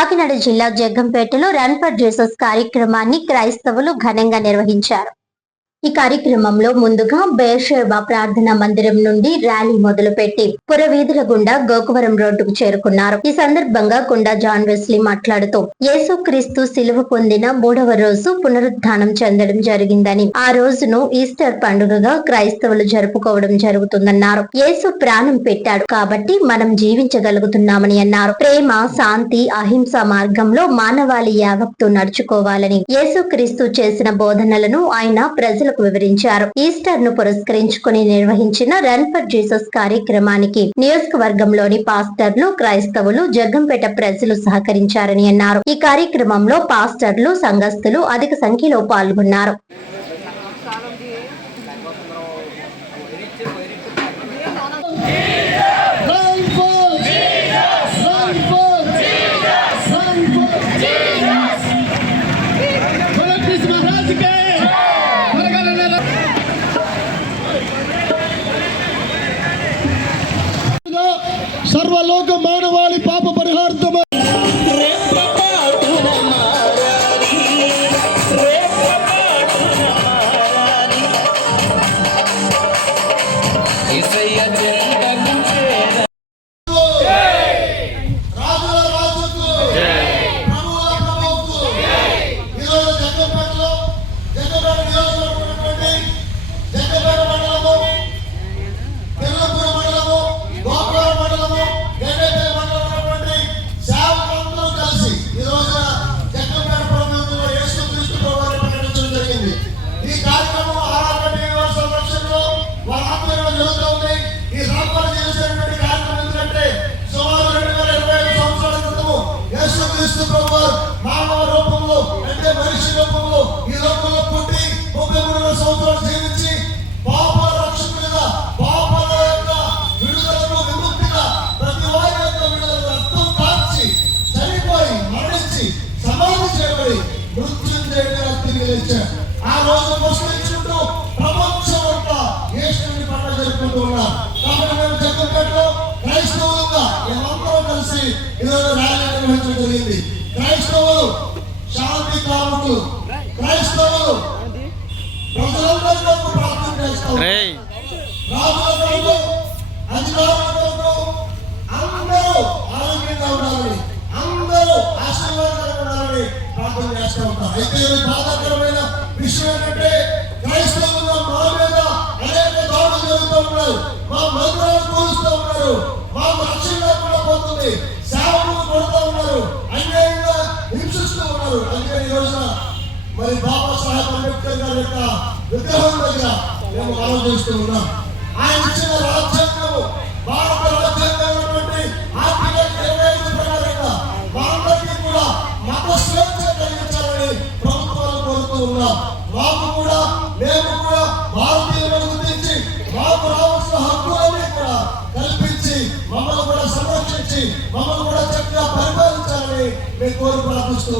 కాకినాడ జిల్లా జగ్గంపేటలో run for Jesus కార్యక్రమాన్ని క్రైస్తవులు ఘనంగా నిర్వహించారు. ఈ కార్యక్రమంలో ముందుగా బేర్షెబా ప్రార్థనా మందిరం నుండి ర్యాలీ మొదలుపెట్టి పురవీధుల గుండా గోకువరం రోడ్డుకు చేరుకున్నారు. ఈ సందర్భంగా కుండా జాన్ వెస్లీ మాట్లాడుతూ యేసుక్రీస్తు సిలువ పొందిన 3వ రోజు పునరుద్ధానం చెందడం జరిగిందని, ఆ రోజును ఈస్టర్ పండుగగా క్రైస్తవులు జరుపుకోవడం జరుగుతుందన్నారు. యేసు ప్రాణం పెట్టాడు కాబట్టి మనం జీవించగలుగుతున్నామని అన్నారు. ప్రేమ, శాంతి, అహింస మార్గంలో మానవాళి యావత్తు నడుచుకోవాలని యేసుక్రీస్తు చేసిన బోధనలను ఆయన ప్రజలకు వివరించారు. ఈస్టర్ ను పురస్కరించుకుని నిర్వహించిన రన్ ఫర్ జీసస్ కార్యక్రమానికి నియోజకవర్గంలోని పాస్టర్లు, క్రైస్తవులు, జగ్గంపేట ప్రజలు సహకరించారని అన్నారు. ఈ కార్యక్రమంలో పాస్టర్లు, సంఘస్థులు అధిక సంఖ్యలో పాల్గొన్నారు. సర్వలోక మానవాళి పాప పరిహార్థం మానవ రూపంలో అంటే మనిషి రూపంలో ఈ లోకంలో పుట్టి 33 సంవత్సరాలు జీవించి పాప రక్షకుడిగా, పాపాల యొక్క విడుదలకు విముక్తిగా, ప్రతి వారి యొక్క విడుదలకు రక్తం కాచి చనిపోయి మరణించి సమాధి చేయబడి మృత్యుంజయుడిగా తిరిగి లేచాడు. ఆ రోజు ముస్లించుకుంటూ ప్రపంచం అంతా యేసుని పండుగ జరుపుకుంటూ ఉన్నారు. కాబట్టి మేము జగ్గంపేటలో క్రైస్తవులుగా మేమందరం కలిసి ఈరోజు ర్యాలీ నిర్వహించడం జరిగింది. క్రైస్తవులు శాంతి కాముకులు, క్రైస్తవులు ప్రజలందరి కొరకు ప్రార్థన చేస్తాం. రాజుల కొరకు, అధికారుల కొరకు అందరూ ఆరోగ్యంగా ఉండాలని, అందరూ ఆశీర్వాదంగా ఉండాలని ప్రార్థన చేస్తూ ఉంటాం. అయితే బాధాకరమైన విషయం ఏంటంటే క్రైస్తవులుగా మా మీద అనేక దాడులు జరుగుతూ ఉన్నారు. మా మందిరాలు కూలుస్తూ ఉన్నారు. మా రక్షణ లేకుండా పోతుంది. సేవకులు కొడుతూ ఉన్నారు. అన్యాయంగా హింసిస్తూ ఉన్నారు. అందుకే ఈ రోజున మరి బాబాసాహెబ్ అంబేద్కర్ గారి యొక్క విగ్రహం దగ్గర మేము ఆలోచిస్తూ ఉన్నాం. ఆయన ఇచ్చిన రాజ్యాంగము, భారత రాజ్యాంగం ఆర్టికల్ 25 ప్రకారంగా మనందరికీ కూడా మత స్వేచ్ఛ కలిగించాలని ప్రభుత్వాలు కోరుతూ ఉన్నాం. మాకు కూడా, మేము కూడా భారతీయులను గుర్తించి మాకు రావాల్సిన హక్కులన్నీ కూడా కల్పించి మమ్మల్ని కూడా సంరక్షించి మమ్మల్ని కూడా చక్కగా పరిపాలించాలని మేము కోరి ప్రార్థిస్తూ